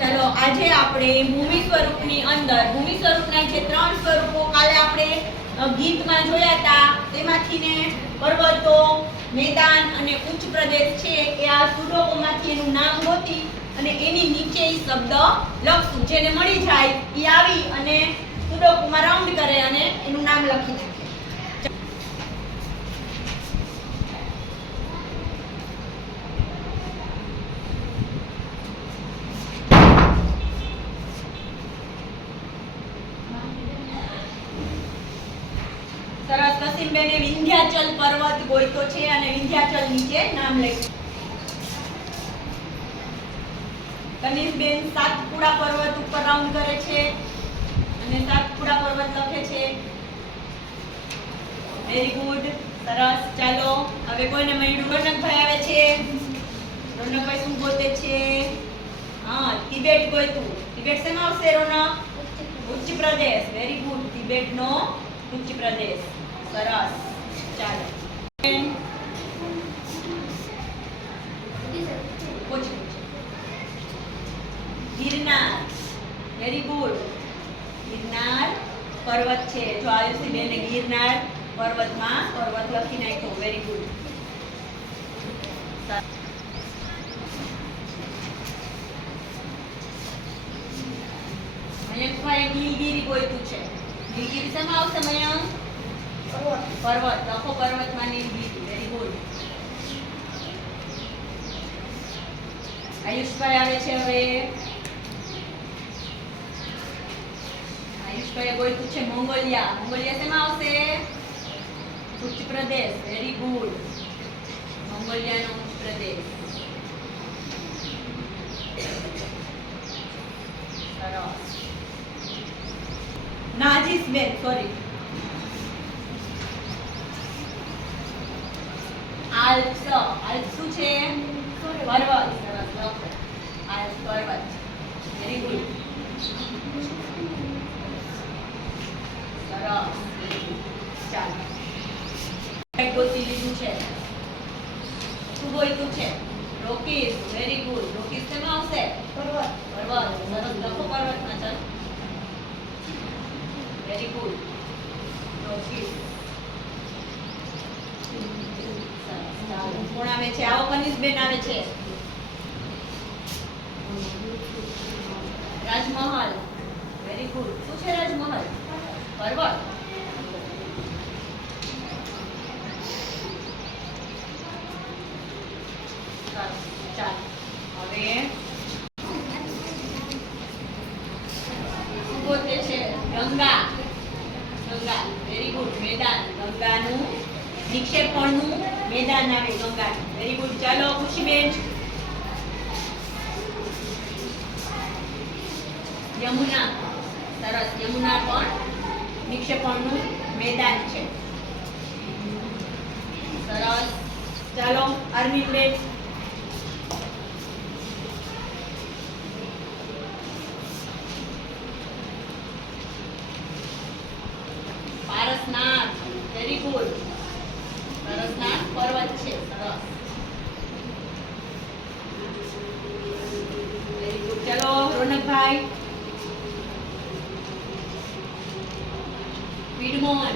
ચલો આજે આપણે ભૂમિ સ્વરૂપની અંદર ભૂમિ સ્વરૂપના જે 3 સ્વરૂપો કાલે આપણે ગીતમાં જોયા હતા તેમાંથી ને પર્વતો, મેદાન અને ઉચ્ચ પ્રદેશ છે એ આ સુડોકોમાંથી એનું નામ ગોતી અને એની નીચે એ શબ્દ લખશું. જેને મળી જાય એ આવી અને સુડોકોમાં રાઉન્ડ કરે અને એનું નામ લખી નાખે. સરસ. કસીમબેને વિંધ્યાચલ પર્વત ગોઈતો છે અને વિંધ્યાચલ નીચે નામ લખ્યું. કનિષબેન સાતપુડા પર્વત ઉપર રાઉન્ડ કરે છે અને સાતપુડા પર્વત લખે છે. Very good. સરસ. ચાલો હવે કોઈને મળ્યું? રોનકભાઈ આવે છે. રોનકભાઈ શું ગોતે છે? હા, તિબેટ ગોઈતું. તિબેટ શેમાં આવશે રોનક? ઉચ્ચ પ્રદેશ. Very good. તિબેટનો ઉચ્ચ પ્રદેશ. સરસ. ચાલો ગિરનાર. Very good. ગિરનાર પર્વત છે. જો આયુષીબેને ગિરનાર પર્વતમાં પર્વત લખી નાખ્યો. Very good. મયંકભાઈ નીલગિરી ગોઈતું છે. નીલગિરી શેમાં આવશે મયંક? પર્વત લખો. પર્વતમાં નીલગિરી. Very good. આયુષભાઈ આવે છે હવે. આયુષભાઈ ગોઈતું છે મોંગોલિયા. મોંગોલિયા શેમાં આવશે? ઉચ્ચ પ્રદેશ. Very good. મોંગોલિયાનો ઉચ્ચ પ્રદેશ. સરસ. નાજીસબેન સોરી આલ્પ્સ. આલ્પ્સ શું છે? પર્વત. સરસ લખો. આલ્પ્સ પર્વત. Very good. સરસ. ચાલો કઈ ગોતી લીધું છે? શું ગોઈતું છે? રોકીસ. Very good. રોકીસ શેમાં આવશે? પર્વત. પર્વત. સરસ લખો. પર્વતમાં ચાલો. Very good. રોકીસ. કોણ આવે છે? આવો કનિષબેન આવે છે. રાજમહલ. Very good. શું છે રાજમહલ? પર્વત. ચાલો હવે શું ગોતે છે? ગંગા. ગંગા. Very good. મેદાન. ગંગાનું નિક્ષેપણનું મેદાન આવે ગંગાનું. Very good. ચાલો ખુશીબેન. યમુના. સરસ. યમુના પણ નિક્ષેપણનું મેદાન છે. સરસ. ચાલો અરવિંદબેન. પારસનાથ. Very good. પારસનાથ પર્વત છે. સરસ. Very good. ચલો રોનકભાઈ. પીડમોન.